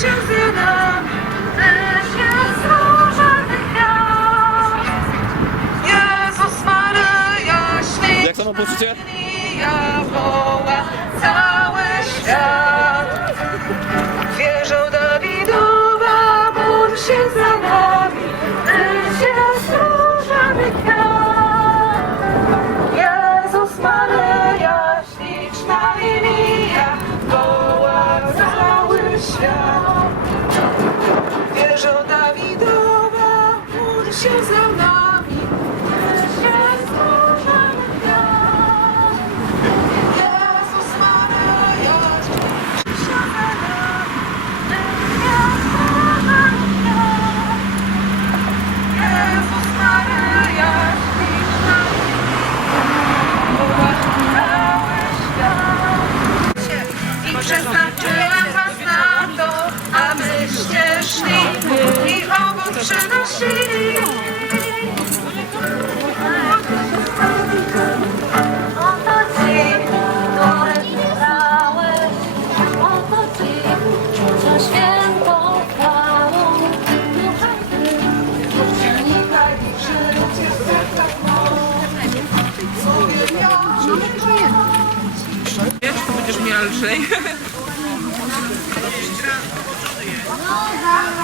się nami, lecz jest gwiazd. Jezus Maryja, Jak samopoczucie? ja woła się za nami, lecz jest złożony gwiazd. Jezus Maryja, śliczna się za nami, lecz jest złożony gwiazd. Jezus Maryja, śliczna i przeznaczyłem was na serca Wiesz, to będziesz miała lżej.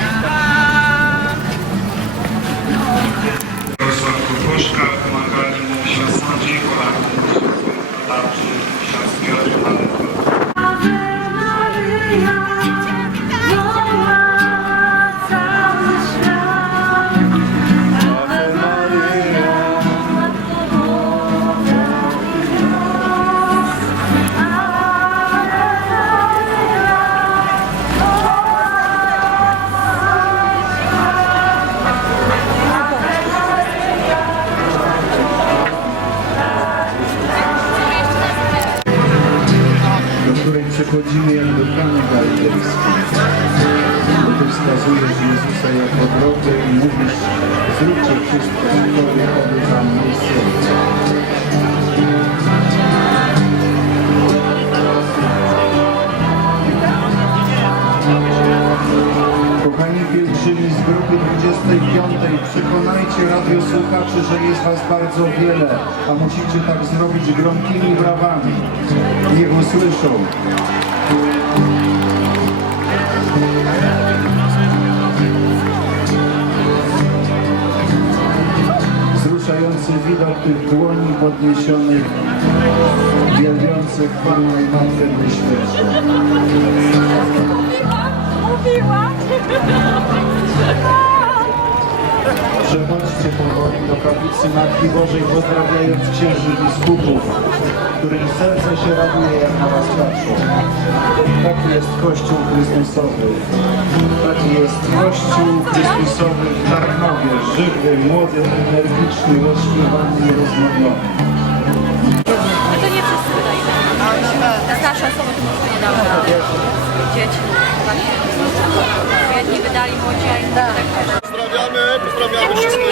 przechodzimy jak do Kany Galilejskiej. Bo Ty wskazujesz Jezusa jako drogę i mówisz, zróbcie wszystko, powie Wam mój serce. Kochani pielgrzymi z grupy 25, przekonajcie radiosłuchaczy, że jest Was bardzo wiele, a musicie tak zrobić gromkimi brawami. Niech usłyszą. Wzruszający widok tych dłoni podniesionych, wielbiących Pana i Matkę Najświętszą. Przechodźcie powoli do kaplicy Matki Bożej, pozdrawiając księży biskupów, którym serce się raduje, jak na was patrzą. Taki jest Kościół Chrystusowy. Taki jest Kościół Chrystusowy w Tarnowie, żywy, młody, energiczny, rozśpiewany i. Te starsze osoby to może nie dały rady. Dzieci. Jedni wydali młodzi, a inni tak. Pozdrawiamy, pozdrawiamy wszystkich.